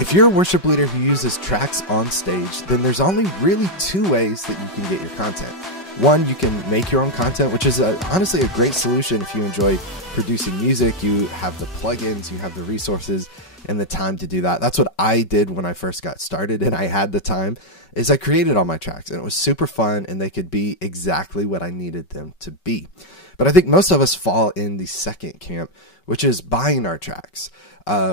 If you're a worship leader who uses tracks on stage, then there's only really two ways that you can get your content. One, you can make your own content, which is honestly a great solution if you enjoy producing music, you have the plugins, you have the resources and the time to do that. That's what I did when I first got started and I had the time, is I created all my tracks and it was super fun and they could be exactly what I needed them to be. But I think most of us fall in the second camp, which is buying our tracks.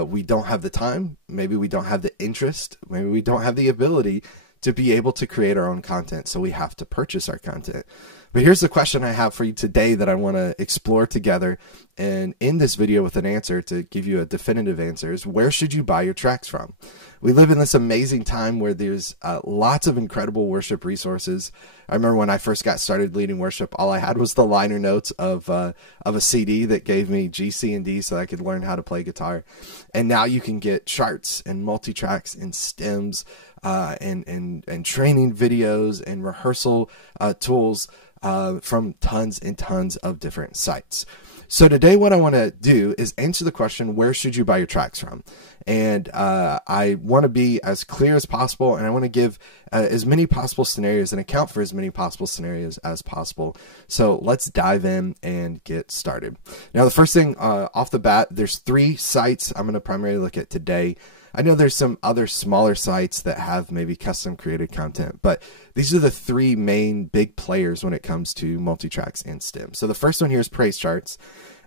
We don't have the time, maybe we don't have the interest, maybe we don't have the ability to be able to create our own content, so we have to purchase our content. But here's the question I have for you today that I want to explore together and in this video with an answer to give you a definitive answer is, where should you buy your tracks from? We live in this amazing time where there's lots of incredible worship resources. I remember when I first got started leading worship, all I had was the liner notes of a CD that gave me G, C, and D so I could learn how to play guitar. And now you can get charts and multi-tracks and stems and training videos and rehearsal tools from tons and tons of different sites. So today what I want to do is answer the question, where should you buy your tracks from? And I want to be as clear as possible, and I want to give as many possible scenarios and account for as many possible scenarios as possible. So let's dive in and get started. Now, the first thing off the bat, there's 3 sites I'm going to primarily look at today. I know there's some other smaller sites that have maybe custom created content, but these are the 3 main big players when it comes to multi-tracks and stems. So the first one here is Praise Charts.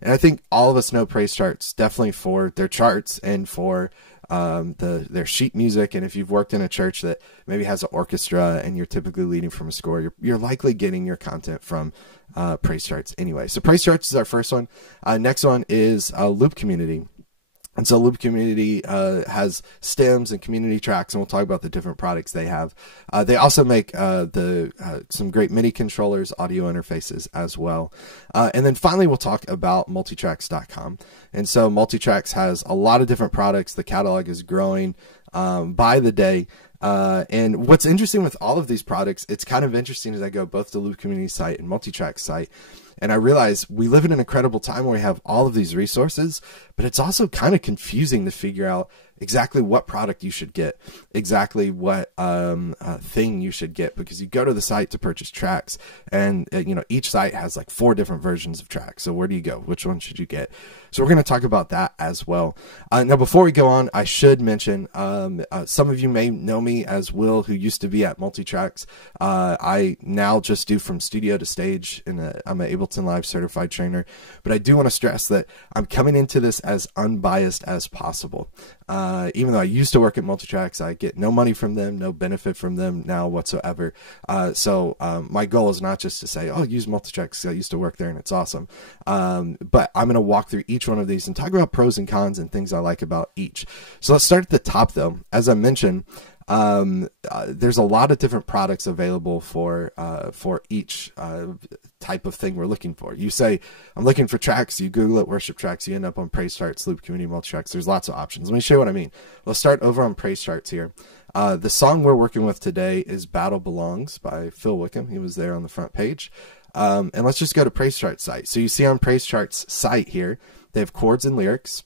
And I think all of us know Praise Charts definitely for their charts and for their sheet music. And if you've worked in a church that maybe has an orchestra and you're typically leading from a score, you're likely getting your content from Praise Charts anyway. So Praise Charts is our first one. Next one is Loop Community. And so Loop Community has stems and community tracks, and we'll talk about the different products they have. They also make some great MIDI controllers, audio interfaces as well. And then finally, we'll talk about MultiTracks.com. And so MultiTracks has a lot of different products. The catalog is growing by the day. And what's interesting with all of these products, it's kind of interesting as I go both to Loop Community site and MultiTrack site, and I realize we live in an incredible time where we have all of these resources, but it's also kind of confusing to figure out exactly what product you should get, exactly what thing you should get, because you go to the site to purchase tracks, and you know, each site has like 4 different versions of tracks. So where do you go? Which one should you get? So we're going to talk about that as well. Now, before we go on, I should mention some of you may know me as Will, who used to be at MultiTracks. I now just do from studio to stage, and I'm an Ableton Live certified trainer. But I do want to stress that I'm coming into this as unbiased as possible. Even though I used to work at MultiTracks, I get no money from them, no benefit from them now whatsoever. So my goal is not just to say, oh, use MultiTracks, I used to work there and it's awesome. But I'm going to walk through each one of these and talk about pros and cons and things I like about each. So let's start at the top though. As I mentioned, there's a lot of different products available for each type of thing we're looking for. You say, I'm looking for tracks, you Google it, worship tracks, you end up on Praise Charts, Loop Community, MultiTracks. There's lots of options. Let me show you what I mean. Let's start over on Praise Charts here. The song we're working with today is Battle Belongs by Phil Wickham. He was there on the front page. And let's just go to Praise Charts site. So you see on Praise Charts site here, they have chords and lyrics.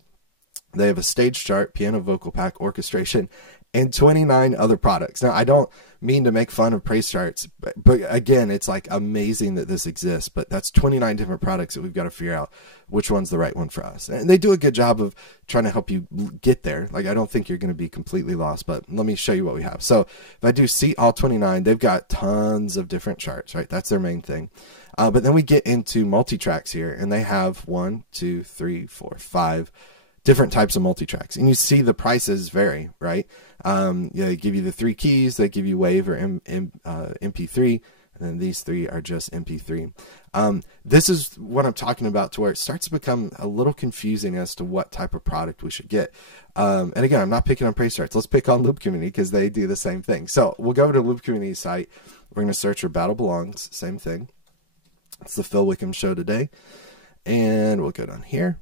They have a stage chart, piano, vocal pack, orchestration, and 29 other products. Now, I don't mean to make fun of Praise Charts, but again, it's like amazing that this exists, but that's 29 different products that we've got to figure out which one's the right one for us. And they do a good job of trying to help you get there. Like, I don't think you're going to be completely lost, but let me show you what we have. So if I do see all 29, they've got tons of different charts, right? That's their main thing. But then we get into MultiTracks here, and they have 1, 2, 3, 4, 5 different types of multi-tracks, and you see the prices vary, right? Yeah, they give you the 3 keys, they give you WAV or MP3, and then these 3 are just MP3. This is what I'm talking about, to where it starts to become a little confusing as to what type of product we should get. And again, I'm not picking on Praise Charts. Let's pick on Loop Community because they do the same thing. So we'll go to Loop Community site. We're going to search for Battle Belongs, same thing. It's the Phil Wickham show today, and we'll go down here.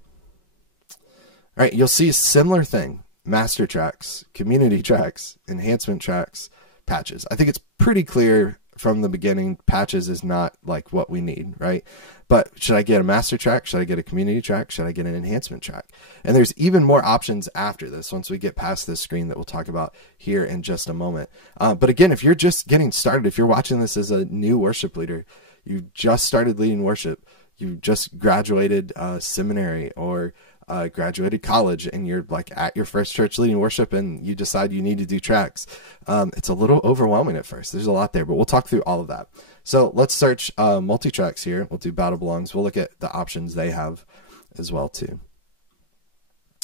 All right, you'll see a similar thing: master tracks, community tracks, enhancement tracks, patches. I think it's pretty clear from the beginning, patches is not like what we need, right? But should I get a master track? Should I get a community track? Should I get an enhancement track? And there's even more options after this once we get past this screen that we'll talk about here in just a moment. But again, if you're just getting started, if you're watching this as a new worship leader, you just started leading worship, you just graduated seminary or graduated college, and you're like at your first church leading worship and you decide you need to do tracks. It's a little overwhelming at first. There's a lot there, but we'll talk through all of that. So let's search MultiTracks here. We'll do Battle Belongs. We'll look at the options they have as well too.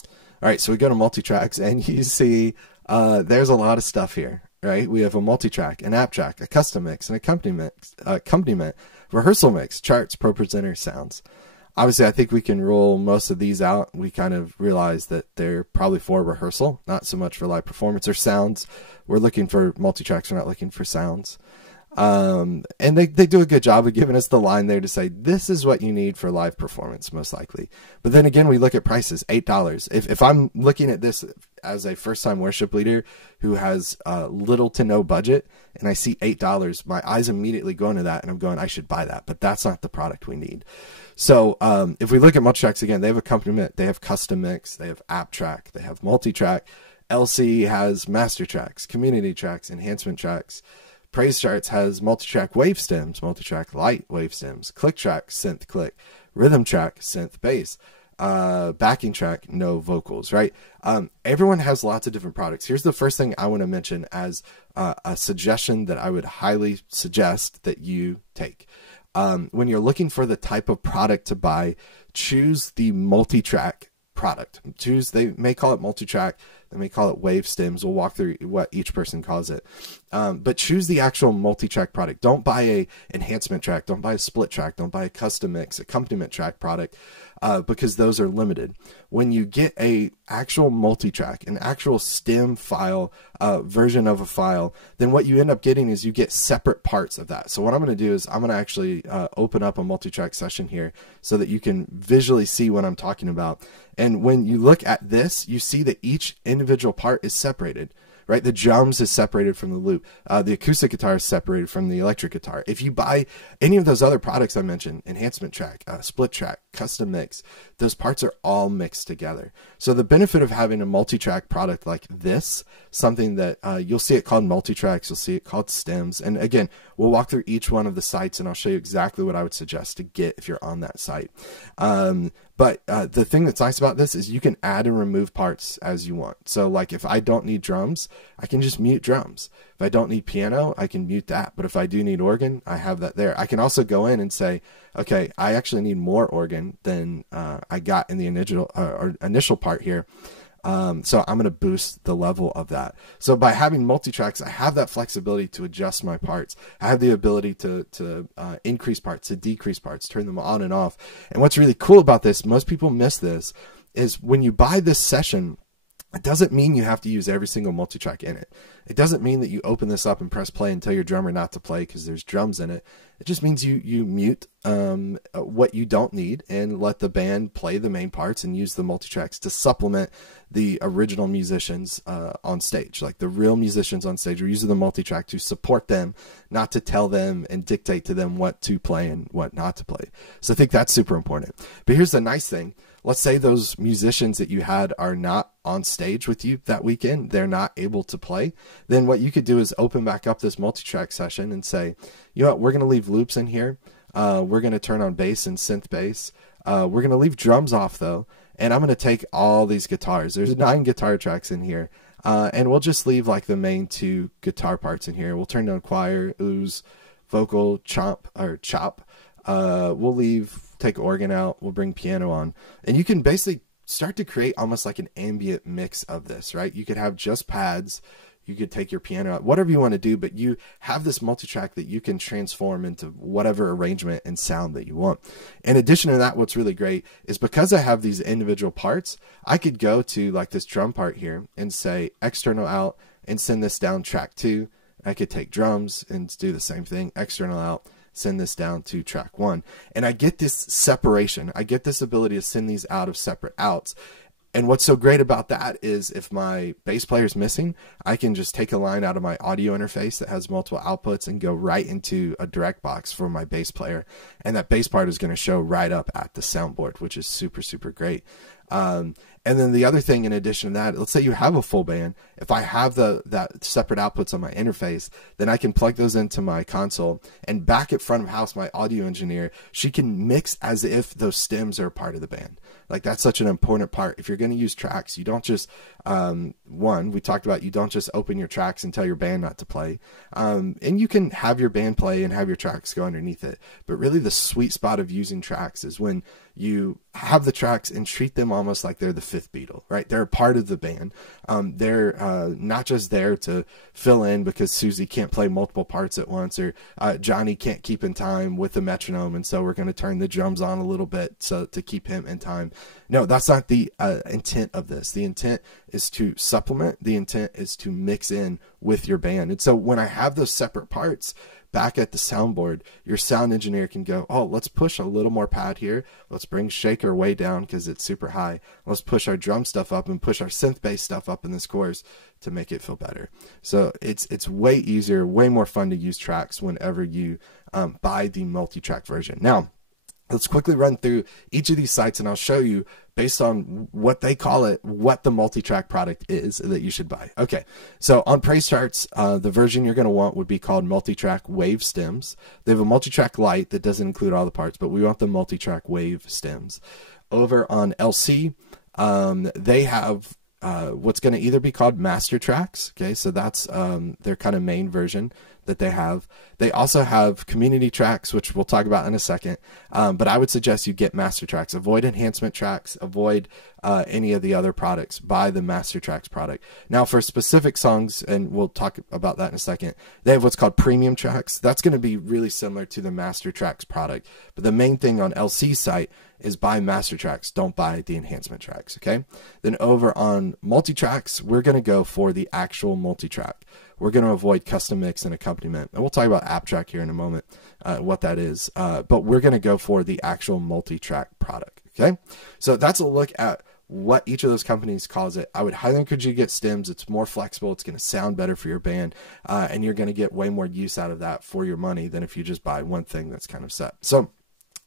All right, so we go to MultiTracks and you see there's a lot of stuff here, right? We have a multi-track, an app track, a custom mix, an accompaniment, rehearsal mix, charts, pro presenter, sounds. Obviously, I think we can rule most of these out. We kind of realize that they're probably for rehearsal, not so much for live performance or sounds. We're looking for multi-tracks. We're not looking for sounds. And they do a good job of giving us the line there to say, this is what you need for live performance, most likely. But then again, we look at prices, $8. If I'm looking at this as a first-time worship leader who has little to no budget, and I see $8, my eyes immediately go into that, and I'm going, I should buy that. But that's not the product we need. So if we look at MultiTracks again, they have accompaniment, they have custom mix, they have app track, they have multi-track. LC has master tracks, community tracks, enhancement tracks. Praise Charts has multi-track wave stems, multi-track light wave stems, click track, synth click, rhythm track, synth bass, backing track, no vocals, right? Everyone has lots of different products. Here's the first thing I want to mention as a suggestion that I would highly suggest that you take. When you're looking for the type of product to buy, choose the multi-track product. They may call it multi-track, they may call it wave stems. We'll walk through what each person calls it. But choose the actual multi-track product. Don't buy a enhancement track, don't buy a split track, don't buy a custom mix, accompaniment track product, because those are limited. When you get a actual multi-track, an actual stem file version of a file, then what you end up getting is you get separate parts of that. So what I'm going to do is I'm going to actually open up a multi-track session here so that you can visually see what I'm talking about. And when you look at this, you see that each individual part is separated. Right, the drums is separated from the loop. The acoustic guitar is separated from the electric guitar. If you buy any of those other products I mentioned, enhancement track, split track, custom mix, those parts are all mixed together. So the benefit of having a multi-track product like this, something that you'll see it called multi-tracks, you'll see it called stems. And again, we'll walk through each one of the sites and I'll show you exactly what I would suggest to get if you're on that site. But the thing that's nice about this is you can add and remove parts as you want. So like if I don't need drums, I can just mute drums. If I don't need piano, I can mute that. But if I do need organ, I have that there. I can also go in and say, okay, I actually need more organ than I got in the initial part here. So I'm going to boost the level of that. So by having multi-tracks, I have that flexibility to adjust my parts. I have the ability to increase parts, to decrease parts, turn them on and off. And what's really cool about this, most people miss this, is when you buy this session, it doesn't mean you have to use every single multi-track in it. It doesn't mean that you open this up and press play and tell your drummer not to play because there's drums in it. It just means you mute what you don't need and let the band play the main parts and use the multi-tracks to supplement the original musicians on stage. Like the real musicians on stage are using the multi-track to support them, not to tell them and dictate to them what to play and what not to play. So I think that's super important. But here's the nice thing. Let's say those musicians that you had are not on stage with you that weekend, they're not able to play. Then what you could do is open back up this multi-track session and say, you know what, we're going to leave loops in here. We're going to turn on bass and synth bass. We're going to leave drums off though. And I'm going to take all these guitars. There's 9 guitar tracks in here. And we'll just leave like the main 2 guitar parts in here. We'll turn down choir, ooze, vocal, chop. We'll take organ out. We'll bring piano on. And you can basically start to create almost like an ambient mix of this, right? You could have just pads. You could take your piano out, whatever you want to do, but you have this multi-track that you can transform into whatever arrangement and sound that you want. In addition to that, what's really great is because I have these individual parts, I could go to like this drum part here and say external out and send this down track 2. I could take drums and do the same thing, external out, send this down to track 1. And I get this separation. I get this ability to send these out of separate outs. And what's so great about that is if my bass player is missing, I can just take a line out of my audio interface that has multiple outputs and go right into a direct box for my bass player. And that bass part is going to show right up at the soundboard, which is super, super great. And then the other thing in addition to that, let's say you have a full band. If I have that separate outputs on my interface, then I can plug those into my console, and back at front of house, my audio engineer, she can mix as if those stems are a part of the band. Like, that's such an important part. If you're going to use tracks, you don't just, one, we talked about, you don't just open your tracks and tell your band not to play. And you can have your band play and have your tracks go underneath it. But really the sweet spot of using tracks is when you have the tracks and treat them almost like they're the fifth Beatle, right? They're a part of the band. They're not just there to fill in because Susie can't play multiple parts at once, or Johnny can't keep in time with the metronome, and so we're going to turn the drums on a little bit so to keep him in time. No, that's not the intent of this. The intent is to supplement. The intent is to mix in with your band. And so when I have those separate parts back at the soundboard, your sound engineer can go, oh, let's push a little more pad here. Let's bring shaker way down because it's super high. Let's push our drum stuff up and push our synth bass stuff up in this chorus to make it feel better. So it's way easier, way more fun to use tracks whenever you buy the MultiTrack version. Now, let's quickly run through each of these sites, and I'll show you, based on what they call it, what the MultiTrack product is that you should buy. Okay, so on Praise Charts, the version you're going to want would be called MultiTrack Wave Stems. They have a MultiTrack Lite that doesn't include all the parts, but we want the MultiTrack Wave Stems. Over on LC, they have what's going to either be called Master Tracks. Okay, so that's their kind of main version that they have. They also have community tracks, which we'll talk about in a second. But I would suggest you get Master Tracks. Avoid enhancement tracks. Avoid any of the other products. Buy the Master Tracks product. Now, for specific songs, and we'll talk about that in a second, they have what's called premium tracks. That's going to be really similar to the Master Tracks product. But the main thing on LC's site is buy Master Tracks. Don't buy the enhancement tracks. Okay. Then over on MultiTracks, we're going to go for the actual MultiTrack. We're going to avoid custom mix and accompaniment. And we'll talk about AppTrack here in a moment, what that is. But we're going to go for the actual MultiTrack product. Okay. So that's a look at what each of those companies calls it. I would highly encourage you to get stems. It's more flexible. It's going to sound better for your band. And you're going to get way more use out of that for your money than if you just buy one thing that's kind of set. So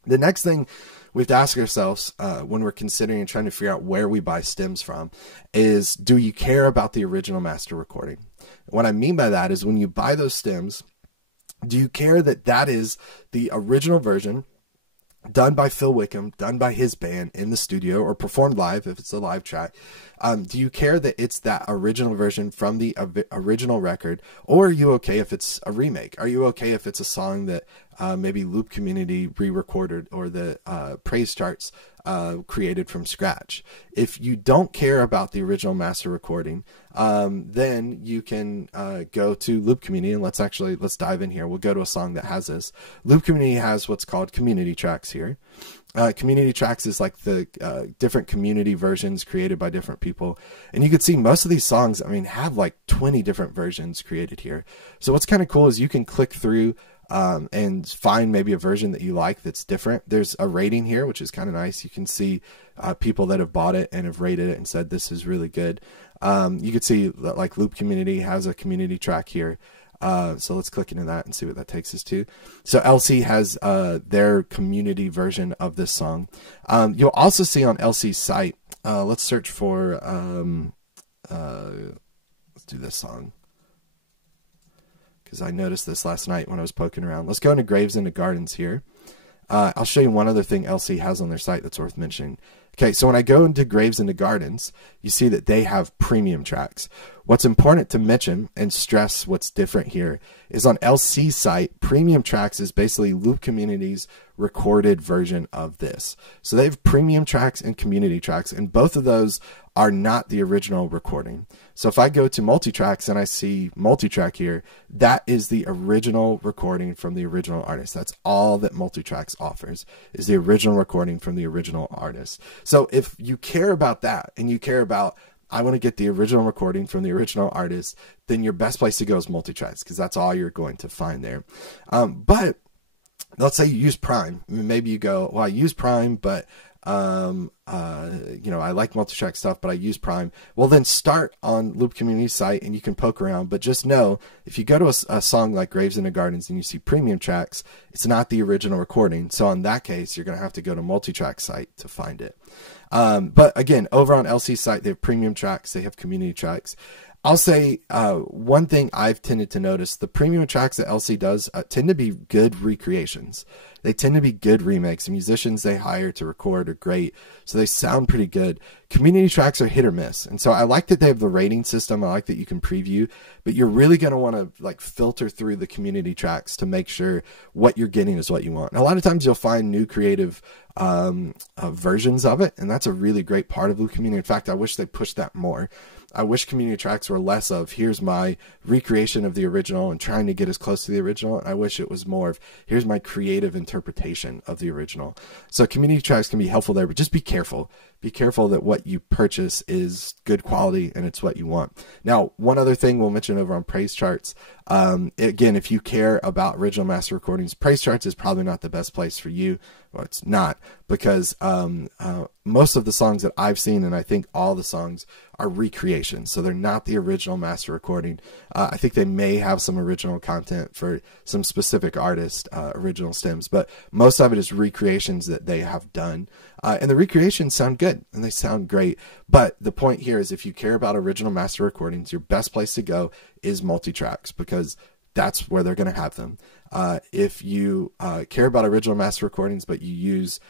the next thing we have to ask ourselves when we're considering and trying to figure out where we buy stems from is, do you care about the original master recording? What I mean by that is, when you buy those stems, do you care that that is the original version done by Phil Wickham, done by his band in the studio, or performed live if it's a live track? Do you care that it's that original version from the original record, or are you okay if it's a remake? Are you okay if it's a song that maybe Loop Community re-recorded, or the Praise Charts created from scratch? If you don't care about the original master recording, then you can go to Loop Community, and let's dive in here. We'll go to a song that has this. Loop Community has what's called community tracks here. Community tracks is like the different community versions created by different people. And you can see most of these songs, I mean, have like 20 different versions created here. So what's kind of cool is you can click through and find maybe a version that you like that's different. There's a rating here, which is kind of nice. You can see people that have bought it and have rated it and said this is really good. You can see that, like, Loop Community has a community track here. So let's click into that and see what that takes us to. So LC has their community version of this song. You'll also see on LC's site, let's search for, let's do this song, because I noticed this last night when I was poking around. Let's go into Graves into Gardens here. I'll show you one other thing LC has on their site that's worth mentioning. Okay, so when I go into Graves into Gardens, you see that they have premium tracks. What's important to mention and stress what's different here is on LC's site, premium tracks is basically Loop Community's recorded version of this. So they have premium tracks and community tracks, and both of those are not the original recording. So if I go to MultiTracks and I see MultiTrack here, that is the original recording from the original artist. That's all that MultiTracks offers, is the original recording from the original artist. So if you care about that, and you care about, I want to get the original recording from the original artist, then your best place to go is MultiTracks, because that's all you're going to find there. But let's say you use Prime. Maybe you go, well, I use Prime, but you know, I like MultiTrack stuff, but I use Prime. Well, then start on Loop Community site and you can poke around, but just know if you go to a song like Graves in the Gardens and you see premium tracks, it's not the original recording. So in that case, you're going to have to go to MultiTrack site to find it. But again, over on LC's site, they have premium tracks, they have community tracks. I'll say one thing I've tended to notice, the premium tracks that LC does tend to be good recreations. They tend to be good remakes. The musicians they hire to record are great, so they sound pretty good. Community tracks are hit or miss, and so I like that they have the rating system. I like that you can preview, but you're really going to want to like filter through the community tracks to make sure what you're getting is what you want. And a lot of times you'll find new creative versions of it, and that's a really great part of Loop Community. In fact, I wish they pushed that more. I wish community tracks were less of here's my recreation of the original and trying to get as close to the original. And I wish it was more of here's my creative interpretation of the original. So community tracks can be helpful there, but just be careful. Be careful that what you purchase is good quality and it's what you want. Now, one other thing we'll mention over on Praise Charts. Again, if you care about original master recordings, Praise Charts is probably not the best place for you. Well, it's not, because most of the songs that I've seen, and I think all the songs, are recreations. So they're not the original master recording. I think they may have some original content for some specific artist, original stems, but most of it is recreations that they have done. And the recreations sound good and they sound great. But the point here is if you care about original master recordings, your best place to go is MultiTracks, because that's where they're going to have them. If you care about original master recordings, but you use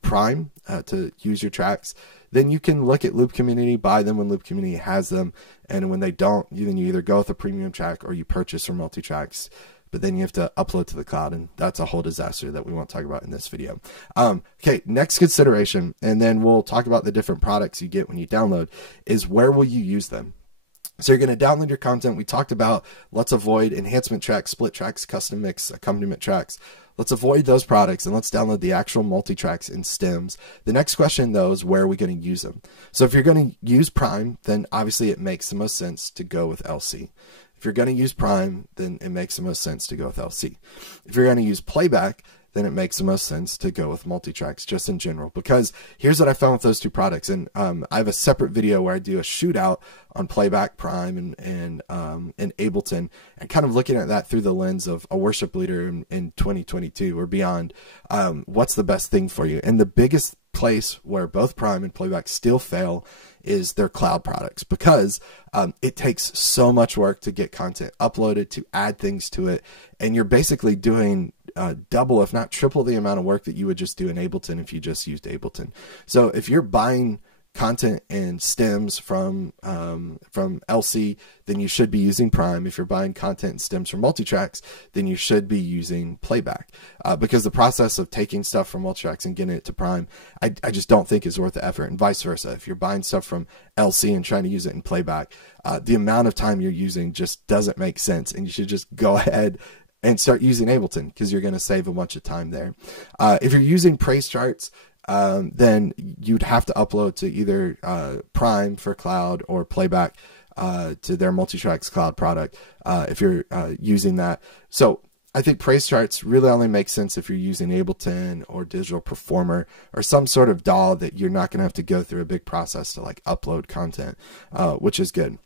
Prime to use your tracks, then you can look at Loop Community, buy them when Loop Community has them. And when they don't, then you either go with a premium track or you purchase from MultiTracks. But then you have to upload to the cloud, and that's a whole disaster that we won't talk about in this video. Okay, next consideration, and then we'll talk about the different products you get when you download, is where will you use them? So you're going to download your content. We talked about let's avoid enhancement tracks, split tracks, custom mix, accompaniment tracks. Let's avoid those products and let's download the actual MultiTracks and stems. The next question, though, is where are we going to use them? So if you're going to use Prime, then obviously it makes the most sense to go with LC. If you're going to use Prime, then it makes the most sense to go with LC. If you're going to use playback, then it makes the most sense to go with MultiTracks just in general. Because here's what I found with those two products. And I have a separate video where I do a shootout on playback, Prime, and Ableton, and kind of looking at that through the lens of a worship leader in 2022 or beyond. What's the best thing for you? And the biggest place where both Prime and playback still fail is their cloud products, because it takes so much work to get content uploaded, to add things to it, and you're basically doing double, if not triple, the amount of work that you would just do in Ableton if you just used Ableton. So if you're buying content and stems from LC, then you should be using Prime. If you're buying content and stems from MultiTracks, then you should be using playback, because the process of taking stuff from MultiTracks and getting it to Prime, I just don't think is worth the effort, and vice versa. If you're buying stuff from LC and trying to use it in playback, the amount of time you're using just doesn't make sense, and you should just go ahead and start using Ableton, because you're going to save a bunch of time there. If you're using Praise Charts, then you'd have to upload to either Prime for cloud or playback to their MultiTracks cloud product if you're using that. So I think Praise Charts really only makes sense if you're using Ableton or Digital Performer or some sort of DAW that you're not going to have to go through a big process to like upload content, which is good.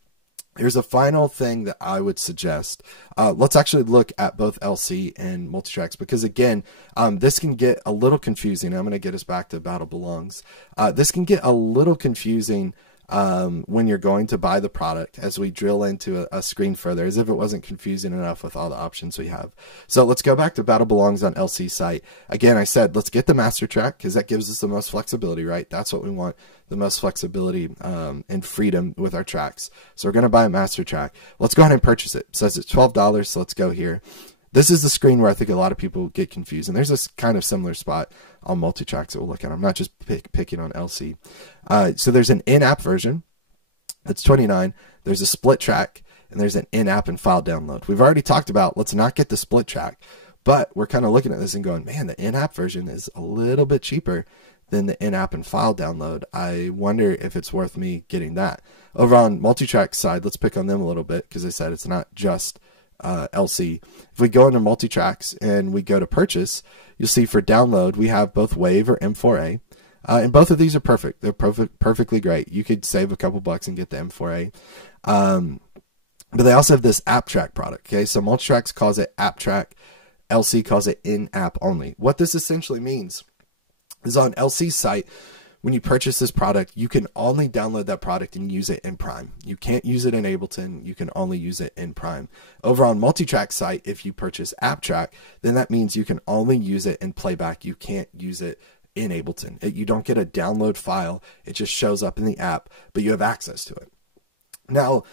Here's a final thing that I would suggest. Let's actually look at both LC and MultiTracks, because again, this can get a little confusing. I'm going to get us back to Battle Belongs. This can get a little confusing when you're going to buy the product, as we drill into a screen further, as if it wasn't confusing enough with all the options we have. So let's go back to Battle Belongs on LC site. Again, I said let's get the master track, because that gives us the most flexibility, right? That's what we want, the most flexibility and freedom with our tracks. So we're going to buy a master track. Let's go ahead and purchase it. It says it's $12, so let's go here. This is the screen where I think a lot of people get confused, and there's this kind of similar spot on MultiTracks that we'll look at. I'm not just picking on LC. So there's an in-app version that's $29. There's a split track, and there's an in-app and file download. We've already talked about let's not get the split track, but we're kind of looking at this and going, man, the in-app version is a little bit cheaper than the in-app and file download. I wonder if it's worth me getting that. Over on MultiTrack's side, let's pick on them a little bit, because I said it's not just LC. If we go into MultiTracks and we go to purchase, you'll see for download we have both WAV or M4A. And both of these are perfect. They're perfectly great. You could save a couple bucks and get the M4A. But they also have this app track product. Okay, so MultiTracks calls it app track. LC calls it in-app only. What this essentially means is on LC's site, when you purchase this product, you can only download that product and use it in Prime. You can't use it in Ableton. You can only use it in Prime. Over on MultiTrack's site, if you purchase app track, then that means you can only use it in playback. You can't use it in Ableton. You don't get a download file. It just shows up in the app, but you have access to it. Now,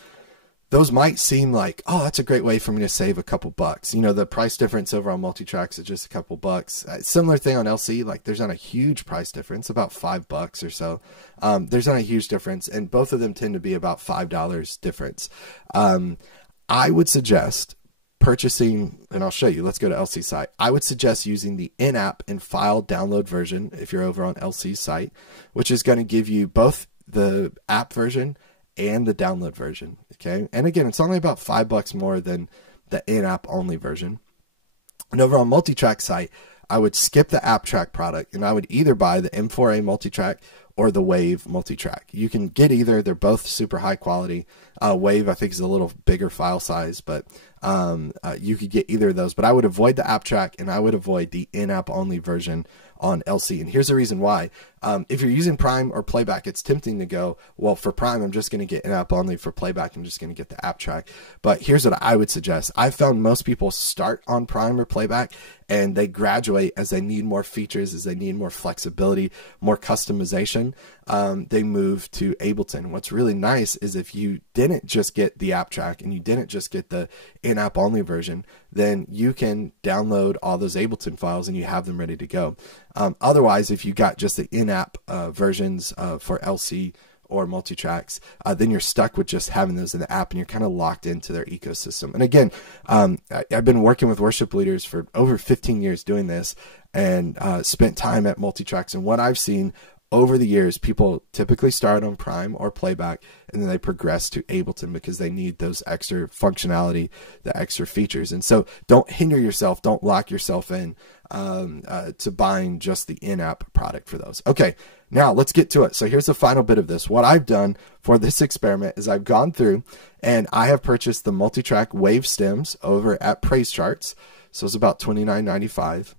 those might seem like, oh, that's a great way for me to save a couple bucks. You know, the price difference over on MultiTracks is just a couple bucks. Similar thing on LC, like there's not a huge price difference, about $5 or so. There's not a huge difference, and both of them tend to be about $5 difference. I would suggest purchasing, and I'll show you, let's go to LC site. I would suggest using the in-app and file download version if you're over on LC's site, which is going to give you both the app version and the download version. Okay, and again, it's only about $5 more than the in-app only version. And over on MultiTrack site, I would skip the app track product, and I would either buy the M4A MultiTrack or the Wave MultiTrack. You can get either. They're both super high quality. Wave, I think, is a little bigger file size, but you could get either of those. But I would avoid the app track, and I would avoid the in-app only version on LC. And here's the reason why. If you're using Prime or playback, it's tempting to go, well, for Prime, I'm just going to get in-app only. For playback, I'm just going to get the app track. But here's what I would suggest. I found most people start on Prime or playback, and they graduate as they need more features, as they need more flexibility, more customization. They move to Ableton. What's really nice is if you didn't just get the app track and you didn't just get the in-app only version, then you can download all those Ableton files and you have them ready to go. Otherwise, if you got just the in-app versions for LC or MultiTracks, then you're stuck with just having those in the app, and you're kind of locked into their ecosystem. And again, I've been working with worship leaders for over 15 years doing this, and spent time at MultiTracks. And what I've seen over the years, people typically start on Prime or playback, and then they progress to Ableton because they need those extra functionality, the extra features. And so don't hinder yourself, don't lock yourself in to buying just the in-app product for those. Okay, now let's get to it. So here's the final bit of this. What I've done for this experiment is I've gone through and I have purchased the MultiTrack Wave stems over at Praise Charts. So it's about $29.95.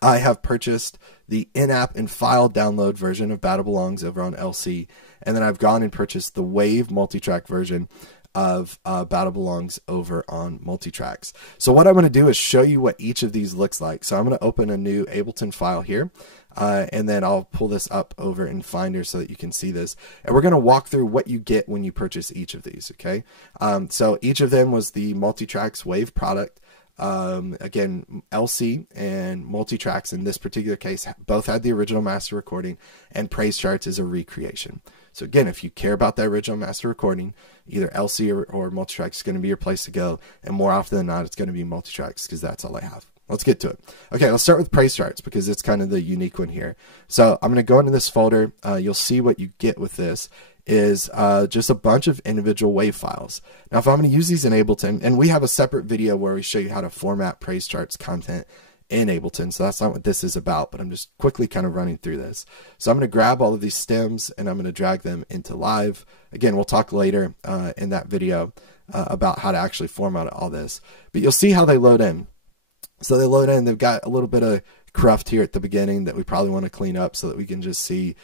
I have purchased the in-app and file download version of Battle Belongs over on LC, and then I've gone and purchased the Wave MultiTrack version of Battle Belongs over on MultiTracks. So what I'm going to do is show you what each of these looks like. So I'm going to open a new Ableton file here, and then I'll pull this up over in Finder so that you can see this. And we're going to walk through what you get when you purchase each of these, okay? So each of them was the MultiTracks Wave product. Again, LC and MultiTracks in this particular case both had the original master recording, and Praise Charts is a recreation. So again, if you care about the original master recording, either LC or MultiTracks is going to be your place to go, and more often than not, it's going to be MultiTracks because that's all I have. Let's get to it. Okay, let's start with Praise Charts because it's kind of the unique one here. So I'm going to go into this folder. You'll see what you get with this is just a bunch of individual WAV files. Now, if I'm going to use these in Ableton, and we have a separate video where we show you how to format Praise Charts content in Ableton, so that's not what this is about, but I'm just quickly kind of running through this. So I'm going to grab all of these stems and I'm going to drag them into Live. Again, we'll talk later in that video about how to actually format all this, but you'll see how they load in. So they load in, they've got a little bit of cruft here at the beginning that we probably want to clean up so that we can just see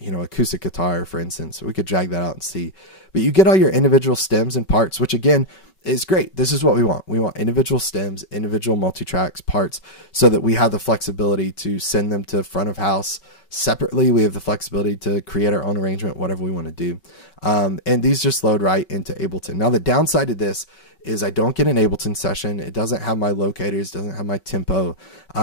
you know, acoustic guitar, for instance. So we could drag that out and see. But you get all your individual stems and parts, which again is great. This is what we want. We want individual stems, individual MultiTracks parts, so that we have the flexibility to send them to front of house separately. We have the flexibility to create our own arrangement, whatever we want to do. And these just load right into Ableton. Now, the downside of this is I don't get an Ableton session. It doesn't have my locators, doesn't have my tempo.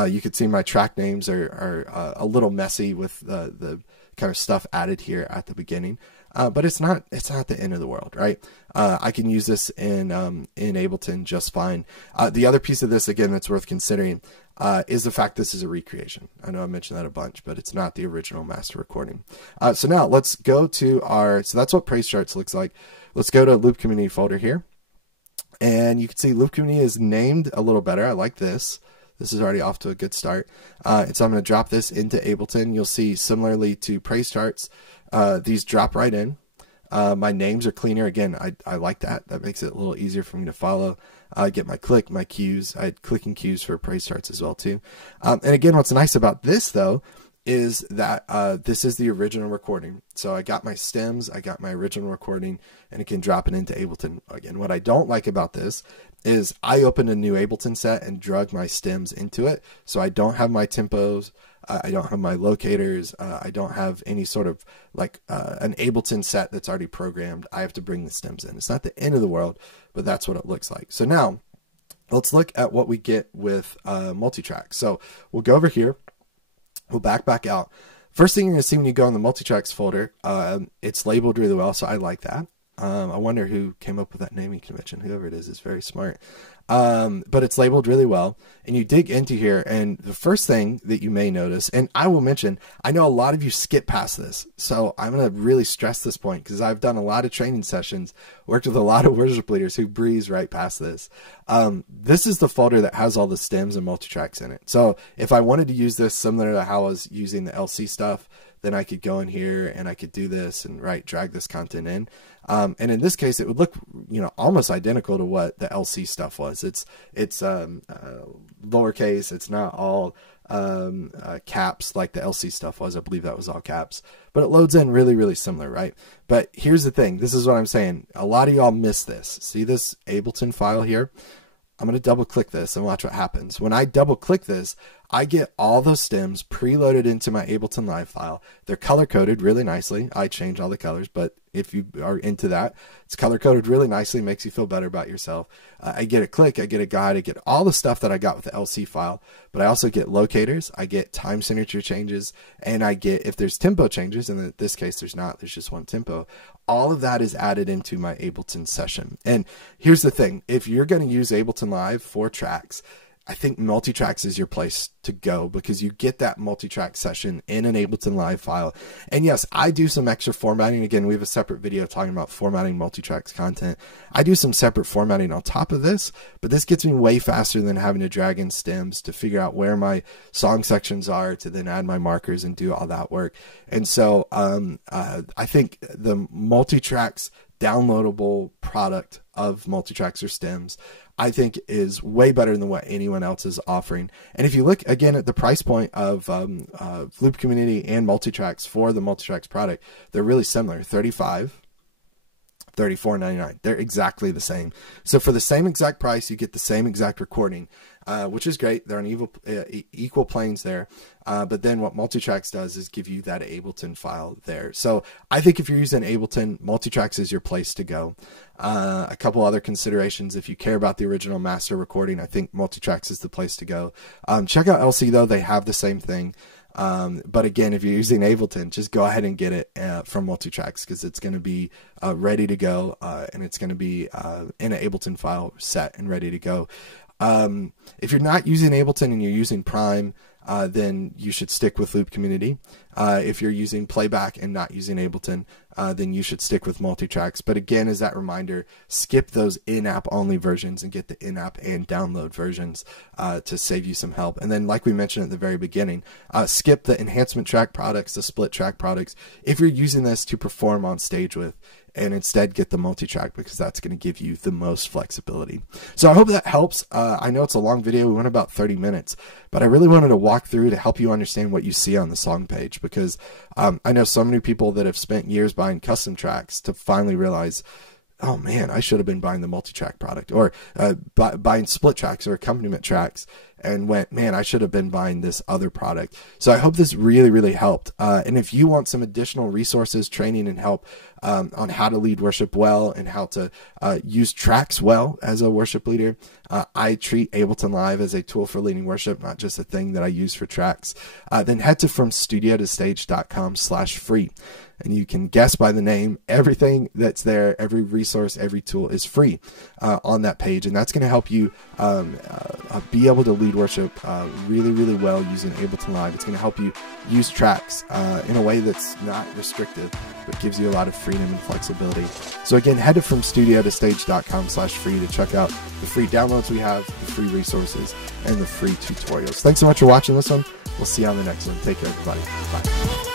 You can see my track names are a little messy with the kind of stuff added here at the beginning, but it's not the end of the world, right? I can use this in Ableton just fine. The other piece of this, again, that's worth considering is the fact this is a recreation. I know I mentioned that a bunch, but it's not the original master recording. So now let's go to so that's what Praise Charts looks like. Let's go to Loop Community folder here, and you can see Loop Community is named a little better. I like this. This is already off to a good start. And so I'm going to drop this into Ableton. You'll see, similarly to praise charts, these drop right in. My names are cleaner. Again, I like that. That makes it a little easier for me to follow. I get my click, my cues. I had clicking cues for praise charts as well too. And again, what's nice about this though is that this is the original recording. So I got my stems, I got my original recording, and it can drop it into Ableton. Again, what I don't like about this is I opened a new Ableton set and drug my stems into it. So I don't have my tempos, I don't have my locators, I don't have any sort of like an Ableton set that's already programmed. I have to bring the stems in. It's not the end of the world, but that's what it looks like. So now let's look at what we get with MultiTrack. So we'll go over here. We'll back out. First thing you're going to see when you go in the MultiTracks folder, it's labeled really well, so I like that. I wonder who came up with that naming convention. Whoever it is very smart. But it's labeled really well. And you dig into here, and the first thing that you may notice, and I will mention, I know a lot of you skip past this, so I'm going to really stress this point because I've done a lot of training sessions, worked with a lot of worship leaders who breeze right past this. This is the folder that has all the stems and MultiTracks in it. So if I wanted to use this similar to how I was using the LC stuff, then I could go in here and I could do this and drag this content in. And in this case, it would look, almost identical to what the LC stuff was. It's lowercase. It's not all caps like the LC stuff was. I believe that was all caps, but it loads in really, really similar, right? But here's the thing. This is what I'm saying. A lot of y'all miss this. See this Ableton file here? I'm going to double click this and watch what happens. When I double click this, I get all those stems preloaded into my Ableton Live file. They're color coded really nicely. I change all the colors, but if you are into that, it's color coded really nicely, makes you feel better about yourself. I get a click, I get a guide, I get all the stuff that I got with the LC file, but I also get locators, I get time signature changes, and I get, if there's tempo changes, and in this case there's not, there's just one tempo, all of that is added into my Ableton session. And here's the thing, if you're going to use Ableton Live for tracks, I think MultiTracks is your place to go because you get that MultiTrack session in an Ableton Live file. And yes, I do some extra formatting. Again, we have a separate video talking about formatting MultiTracks content. I do some separate formatting on top of this, but this gets me way faster than having to drag in stems to figure out where my song sections are to then add my markers and do all that work. And so I think the MultiTracks downloadable product of MultiTracks or stems, I think is way better than what anyone else is offering. And if you look again at the price point of Loop Community and MultiTracks for the MultiTracks product, they're really similar. $35, $34.99. They're exactly the same. So for the same exact price, you get the same exact recording, which is great. They're on equal planes there. But then what MultiTracks does is give you that Ableton file there. So I think if you're using Ableton, MultiTracks is your place to go. A couple other considerations. If you care about the original master recording, I think MultiTracks is the place to go. Check out LC though. They have the same thing. But again, if you're using Ableton, just go ahead and get it from MultiTracks because it's going to be ready to go and it's going to be in an Ableton file set and ready to go. If you're not using Ableton and you're using Prime, then you should stick with Loop Community. If you're using Playback and not using Ableton, then you should stick with MultiTracks. But again, as that reminder, skip those in-app only versions and get the in-app and download versions to save you some help. And then like we mentioned at the very beginning, skip the enhancement track products, the split track products, if you're using this to perform on stage with, and instead get the MultiTrack because that's going to give you the most flexibility. So I hope that helps. I know it's a long video. We went about 30 minutes, but I really wanted to walk through to help you understand what you see on the song page because I know so many people that have spent years buying custom tracks to finally realize, oh man, I should have been buying the MultiTrack product, or buying split tracks or accompaniment tracks and went, man, I should have been buying this other product. So I hope this really, really helped. And if you want some additional resources, training, and help on how to lead worship well and how to use tracks well as a worship leader, I treat Ableton Live as a tool for leading worship, not just a thing that I use for tracks. Then head to FromStudioToStage.com/free. And you can guess by the name, everything that's there, every resource, every tool is free on that page. And that's going to help you be able to lead worship really, really well using Ableton Live. It's going to help you use tracks in a way that's not restrictive but gives you a lot of freedom and flexibility. So again, head to FromStudioToStage.com/free to check out the free downloads we have, the free resources, and the free tutorials. Thanks so much for watching this one. We'll see you on the next one. Take care, everybody. Bye.